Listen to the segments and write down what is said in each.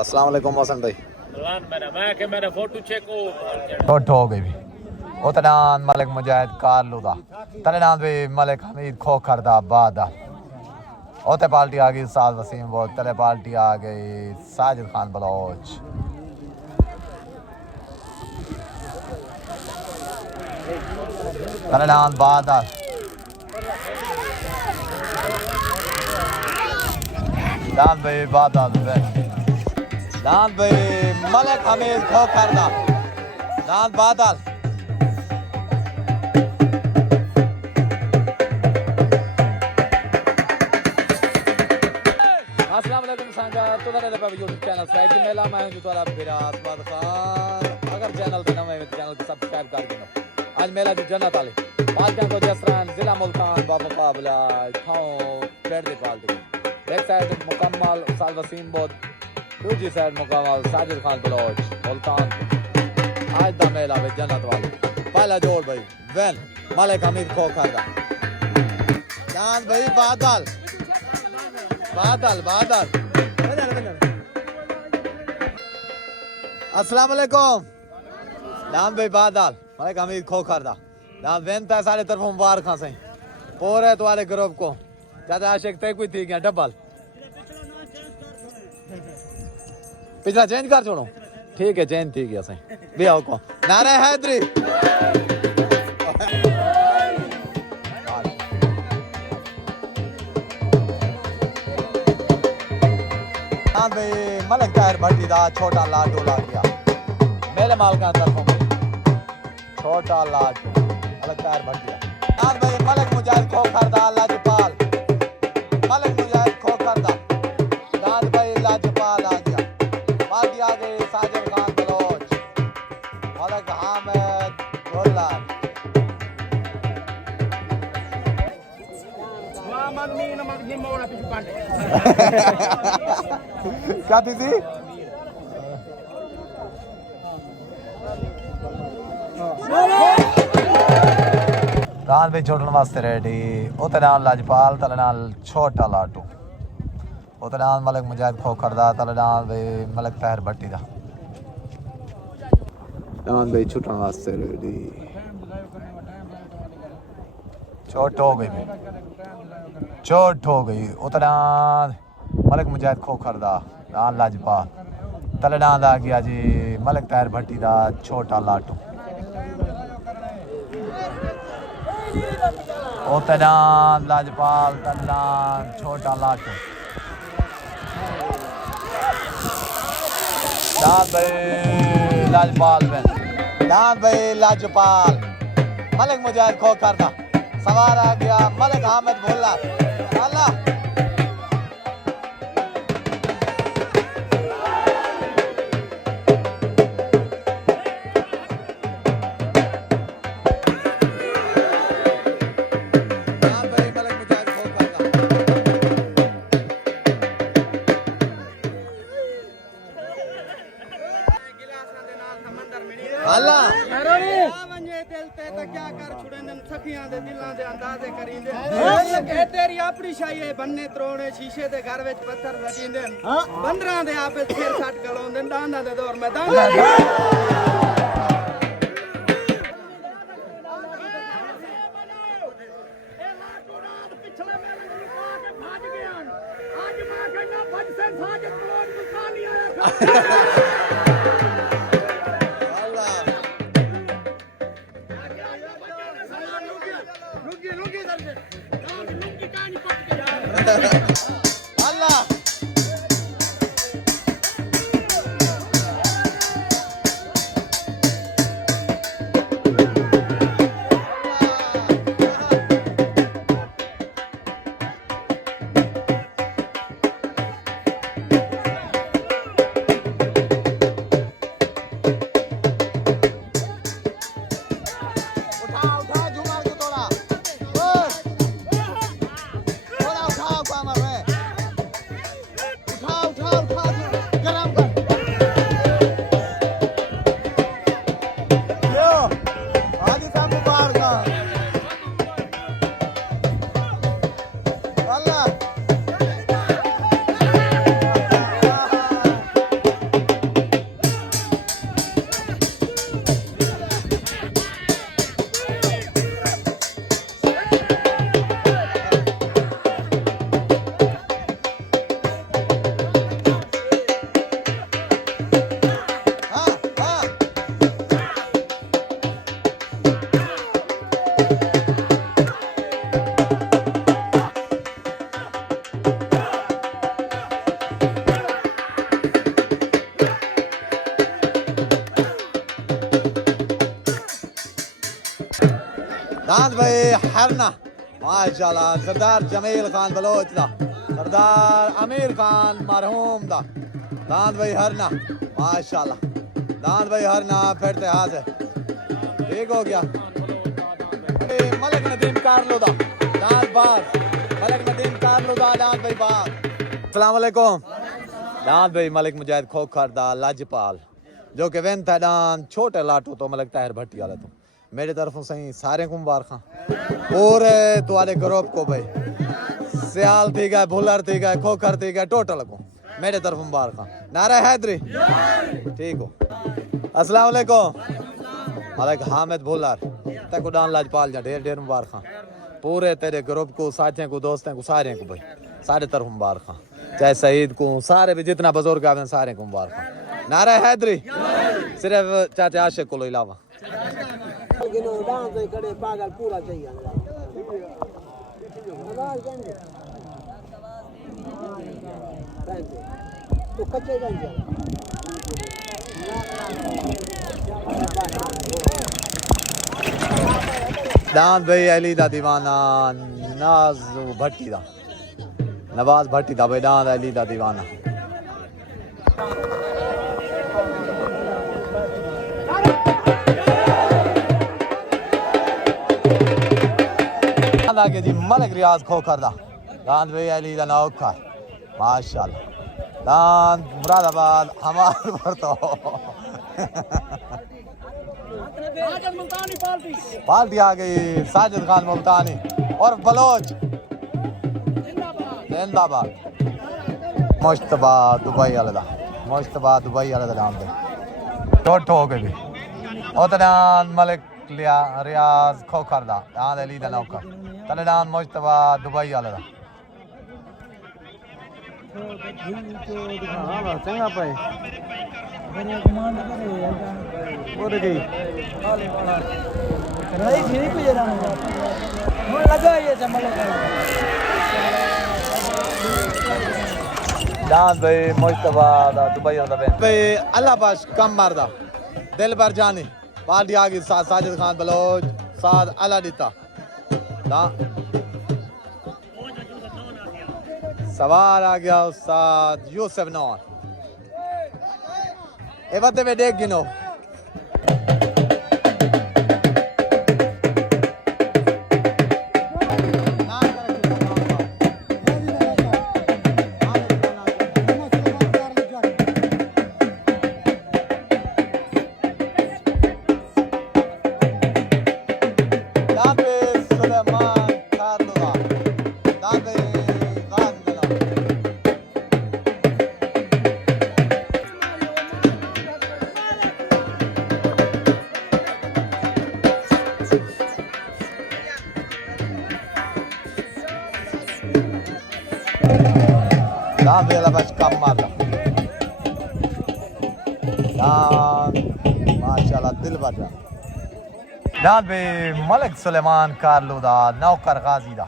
अस्सलाम वालेकुम मोहसन भाई। मेरा फोटो चेक हो गई भी उतनान मलिक मुजाहिद कारलूदा तलनान भी मलिक हमीद खोखरदा बादा ओते पार्टी आ गई साद वसीम वो तले पार्टी आ गई साजिद खान बलोच तलनान बादा दान भाई बादा दान भाई मलिक हमीद खोखरदा दान बादल अस्सलाम वालेकुम संगा तो मेरे पे YouTube चैनल साइड में मेला मैं हूं तुम्हारा विराज खान अगर चैनल पे नए हैं चैनल को सब्सक्राइब कर देना। आज मेला दी जन्नत वाले पाकिस्तान को जसरान जिला मुल्तान बा मुकाबला थाओ पेड़ दी पार्टी एक साइड मुकम्मल साल वसीम बोद दूसरी साइड मुकम्मल साजिद खान बलोच मुल्तान आज दा मेला में जन्नत वाले पहला जोड़ भाई वैन मलिक हमीद खोखरदा जान भाई बादल बादल बादल अस्सलाम वालेकुम नाम भाई बादल मलिक हमीद खोखरदा नाम वेनता सारे तरफ मुबारक सही पूरे तुम्हारे ग्रुप को ज्यादा आशिक तय कोई थी गया डबल पिछला चेंज कर छोड़ो ठीक है चेंज थी गया सही भी आओ को नारे हैदरी भाई मलिक ताहिर भट्टी दा छोटा लाडू ला गया मेरे मालका तरफों छोटा लाडू मलिक ताहिर भट्टी दा भाई मलिक मुजाहिद खोखरदा लाजपाल मलिक मुजाहिद खोखरदा दाद भाई लाजपाल आ गया पार्टी आ गई साजिद खान बलोच मलिक हामिद गुल्लान क्या थी रात भी छोड़ने वास्ते रेडी उते नाल लाजपाल तले नाल छोटा लाटू उते नाल मलिक मुजाहिद खोखरदा तले नाल भी मलिक ताहिर भट्टी दा नाल भी छुटने वास्ते रेडी चोट हो गई चोट हो गई उतना मलिक मुजाहिद खोखरदा नाल लाजपाल तले नाल आ गया जी मलिक ताहिर भट्टी दा छोटा लाटू उतना लाजपाल तले छोटा लाटू दाद भाई लाजपाल दाद भाई लाजपाल मलिक मुजाहिद खोखरदा सवार आ गया मलिक हामिद भुल्ला अल्लाह बनने त्रोड़े शीशे दे घर विच पत्थर रखींदे बंदरां दे आपे सिर सट गलोंदे डांडा दे दौर मैदान आज मां कहना भज से साजिद बलोच मुल्तान नहीं आया Allah उठा झूमर को थोड़ा उठाओ काम दांत भाई हरना माशाल्लाह सरदार जमील खान बलोच दा सरदार अमीर खान मरहूम दा दांत भाई हरना माशाल्लाह दांत भाई हरना फिरते हाथ है ठीक हो गया मलिक नदीम कारलो दा दांत बाज मलिक नदीम कारलो दा दांत भाई बाज अस्सलाम वालेकुम दांत भाई मलिक मुजाहिद खोखर दा लाजपाल जो कि वेन था दान छोटे लाटो तो मलिक ताहिर भट्टी वाले तो मेरे तरफों सही सारे को मुबारक पूरे तुम्हारे ग्रुप को भाई सियाल थी गए भुलर थी गए खोखर थी गए टोटल को मेरे तरफ मुबारक नारा हैदरी ठीक हो अस्सलाम वालेकुम मलिक हामिद भुलर तक उड़ान लाजपाल जा ढेर ढेर मुबारक पूरे तेरे ग्रुप को साथियों को दोस्तों को सारे को भाई सारे तरफ मुबारक चाहे शहीद को सारे भी जितना बुजुर्ग आवे सारे को मुबारक नारा हैदरी सिर्फ चाचा आशिक को अलावा पागल पूरा चाहिए तो कच्चे दांत भाई अली दा दीवाना नाज भट्टी दा नवाज भट्टी दा भाई दांत अली दा दीवाना आगे जी मलिक रियाज खोखर दा दांत भाई अली दा नौकर माशाल्लाह दांत मुरादाबाद हमारे भरतो पार्टी आ गई साजिद खान मुल्तानी और बलोच जिंदाबाद मुश्तबा दुबई वाले दा मुश्तबा दुबई वाले दा नाम दे टोट हो गई ओतनान मलिक लिया रियाज खोखर दा दांत अली दा नौकर तलेदान मुश्तबा दुबई वाले दा चंगा पाए दांत भाई मुश्तबा दुबई वाला भाई अल्लाह पाश कम मारदा दिल भर जानी पार्टी आ गई साजिद खान बलोच साद अला दिता सवार आ गया उस्ताद यूसुफ नौर ए बते में देख गिनो बेला बस कम मारदा माशाल्लाह दिल भर जा दांत बे मलिक सुलेमान कारलू दा नौकर गाजी दा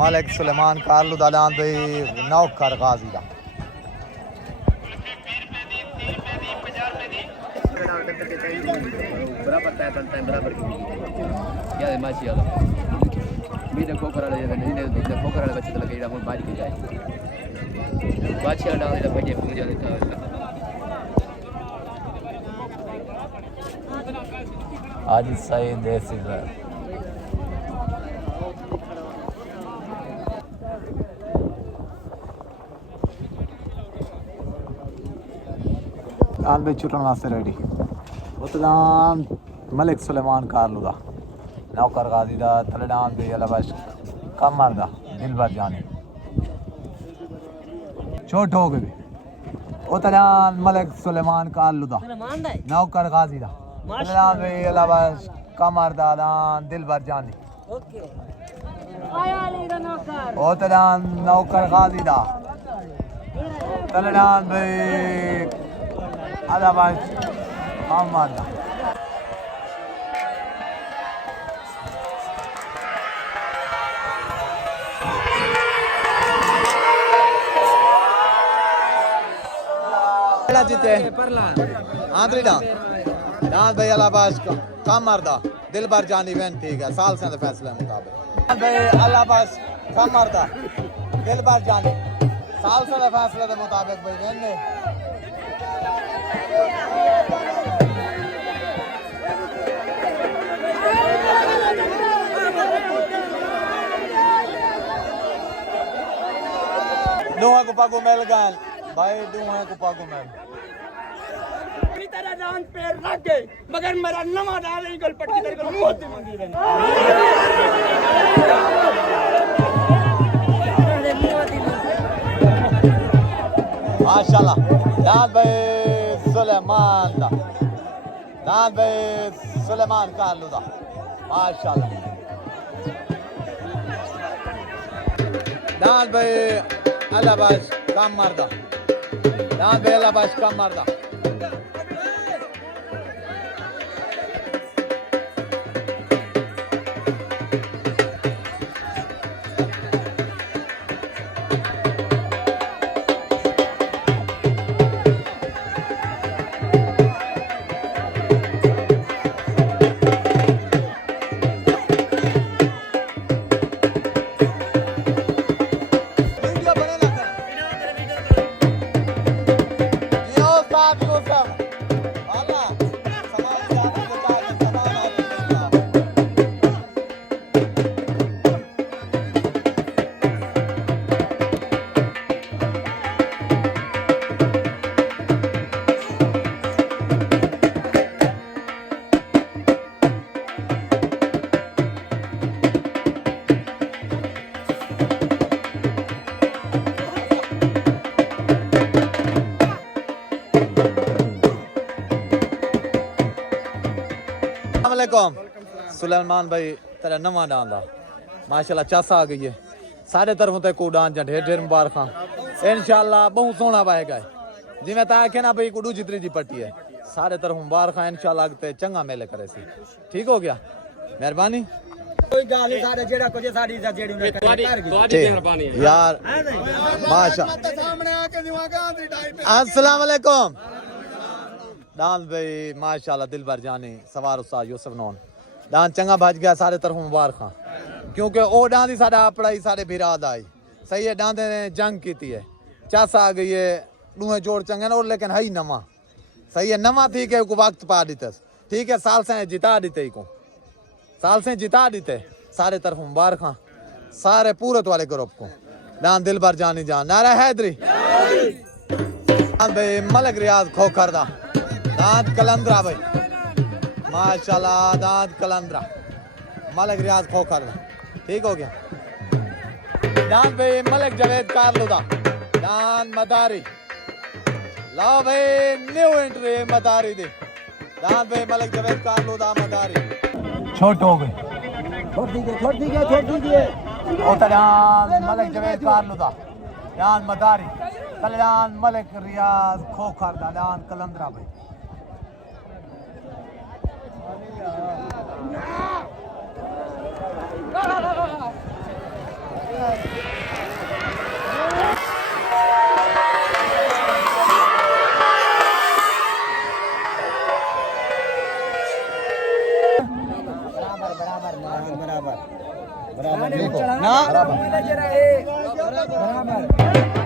मलिक सुलेमान कारलू दा दांत बे नौकर गाजी दा बराबर टाइम बराबर की क्या है माशाल्लाह मेरे खोखर वाले ने खोखर वाले बच्चे लगे हम बारी की जाए बादशाह डाल दे भजे पूजा देता है आज सही देसी है दान बे छुटन वास्ते रेडी उतलान मलिक सुलेमान कारलू दा नौकर गाजी दा तलेदान बे अलबाश कम मारदा दिल भर जाने छोट हो गई उतलान मलिक सुलेमान कारलू दा नौकर गाजी दा तलेदान बे अलबाश कम मारदा दान दिल भर जाने उतलान नौकर गाजी दा तलेदान बे अलबाश कम मारदा जीते आंतरी डांस भाई अलाबाज काम मारदा दिल भर जानी बहन ठीक है साल से फैसले मुताबिक भाई अल्लाह बस कम मरदा दिल भर जानी साल से फैसले के मुताबिक भाई बहन ने दोहा को पागो मिल गए भाई दोहा को पागो मिल तेरा जान पैर रख गए मगर मेरा नवा डाल नहीं गल पट्टी तेरे को मोती मंदी रहनी माशाल्लाह दान भाई सुलेमान दा दान भाई सुलेमान कालू दा माशाल्लाह दान भाई अल्लाह बाश काम मरदा दान भाई अल्लाह बाश काम मरदा सुलेमान भाई तेरा नवा डांदा माशाल्लाह चासा आ गई है सारे तरफों ते को डांस जा ढेर ढेर मुबारकां इंशाल्लाह बहुत सोहना पाएगा जिवें ता आखे ना भाई कुडू जितरी जी पट्टी है सारे तरफ मुबारकां इंशाल्लाह ते चंगा मेले करे सी ठीक हो गया मेहरबानी कोई गाल नहीं सारे जेड़ा कुछ साडी इज्जत जेड़ी उन्हें कर गई ਤੁਹਾਡੀ ਮਿਹਰਬਾਨੀ ਹੈ यार माशा सामने आके दिमागा दी डाइट अस्सलाम वालेकुम दान भाई माशाल्लाह दिल भर जानी सवार उस्ताद यूसुफ नौन दान चंगा भज गया सारे तरफ मुबारकां क्योंकि ओ डां दी साडा पढ़ाई सारे बिराद आई सही है डांदे ने जंग कीती है चासा आ गई है दूहे जोड़ चंगे ना और लेकिन है ही नवा सही है नवा थी के को वक्त पा दीते ठीक है साल से जिता दीते को साल से जिता दीते सारे तरफ मुबारकां सारे पूरत वाले ग्रुप को दान दिल भर जानी जान नारा हैदरी भाई मलक रियाज खोखर दा दांत कलंदरा भाई माशाल्लाह दांत कलंदरा मलक रियाज खोखर दा ठीक हो गया दांत भाई मलक जवेद कारलो दा दांत मदारी लो भाई न्यू एंट्री मदारी दे दांत भाई मलक जवेद कारलो दा मदारी छोट हो गए छोड़ दीजिए ओ दांत मलक जवेद कारलो दा दांत मदारी कल्याण मलक रियाज खोखर दा दांत कलंदरा भाई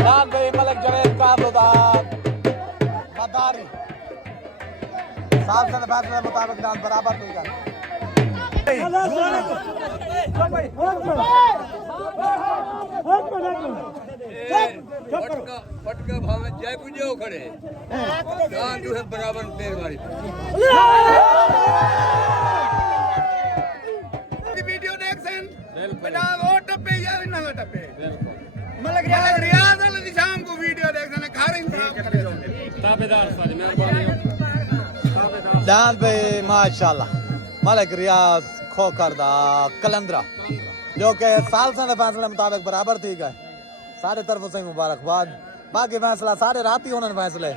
दान भाई मलक जवेद कारलो दा मदारी साल से फैसले मुताबिक दान बराबर हुई गया फटका भाव जय पूजो खड़े दान जो है बराबर देर वाली वीडियो देख सन बेटा वो टप्पे या ना टप्पे मलक रियाज वाले शाम को वीडियो देख सन घर इंतजाम करे ਤਾਬੇਦਾਰ ਸਾਡੀ ਮਿਹਰਬਾਨੀ दान भाई माशाल्लाह मलक रियाज खोखर दा कलंदरा जो के साल से फैसले मुताबिक बराबर थी गए सारे तरफों से मुबारकबाद बाकी फैसला सारे रात ही होने फैसले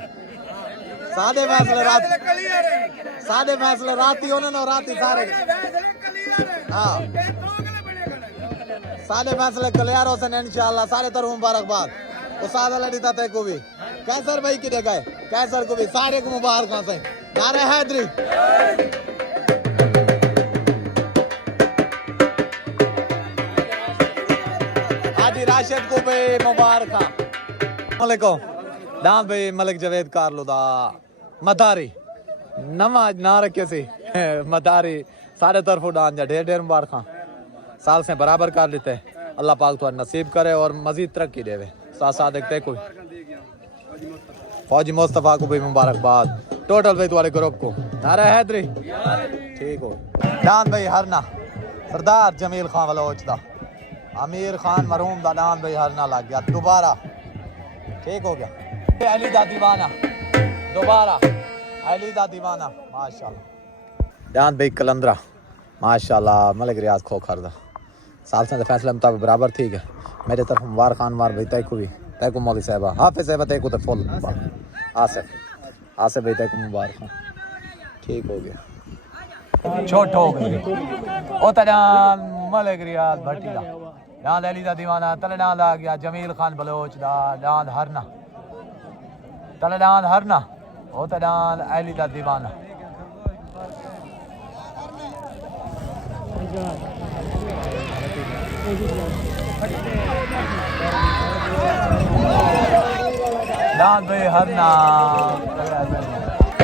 सारे फैसले रात ही होने और रात ही सारे हाँ सारे फैसले क्लियर हो सन इंशाल्लाह सारे तरफ मुबारकबाद उस्ताद लड़ी ताते को भी कैसर भाई की गए कैसर को भी सारे को मुबारक से नारे हैदरी राशिद को भी मुबारक वालेकुम दान भाई मलिक जवेद कारलो दा मदारी नमाज ना रखे सी मदारी सारे तरफों डान जा ढेर ढेर मुबारक साल से बराबर कर लेते अल्लाह पाक तो नसीब करे और मजीद तरक्की देवे साथ साथ देखते कोई फौजी मुस्तफा को भी मुबारकबाद टोटल भाई तुम्हारे ग्रुप को नारा हैदरी ठीक हो डान भाई हरना सरदार जमील खान बलोच दा अमीर खान मरहूम दा डान भाई हरना लग गया दोबारा ठीक हो गया अली दा दीवाना दोबारा अली दा दीवाना माशाल्लाह डान भाई कलंदरा माशाल्लाह मलिक रियाज खोखर दा साल से फैसले मुताबिक बराबर ठीक है मेरे तरफ मुबारक खान मार भाई तैको भी तैको मौली साहबा हाफिज साहबा तैको तो फुल आसिफ आसिफ भाई तैको मुबारक ठीक हो गया छोट हो गई ओ तडान मलिक रियाज भट्टी दा डांद अली दा दीवाना तले डांद आ गया जमील खान बलोच दा डांद हरना तले डांद हरना ओ तडान अली दा दीवाना दान भाई हरना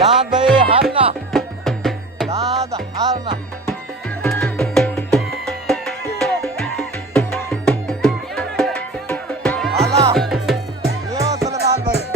दान भाई हरना दान हरना अल्लाह ये सलमान भाई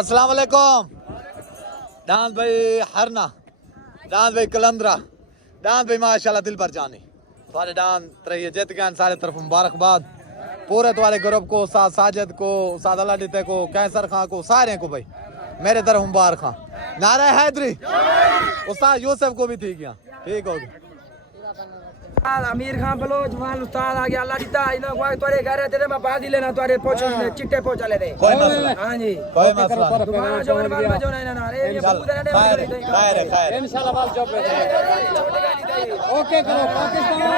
अस्सलाम वालेकुम दान भाई हरना दान भाई कलंदरा दान भाई माशाल्लाह दिल पर जाने तुम्हारे डान तरह जित गए सारे तरफ मुबारकबाद पूरे तुम्हारे ग्रुप को उस्ताद साजिद को उस्ताद अल्लाह डिते को कैसर खां को सारे को भाई मेरे तरफ मुबारक खां नारा हैदरी उस्ताद यूसुफ को भी थी गया ठीक हो गया अमीर खान बलोच वाल उस्ताद आ गया अल्लाह दीता इना को तोरे घर तेरे में बाजी लेना तोरे पहुंच चिट्टे पहुंचा ले दे कोई मसला हां जी कोई मसला दोबारा जोन बाल में जोन ना रे ये बहुत खैर खैर इंशाल्लाह बाल जॉब पे ओके करो पाकिस्तान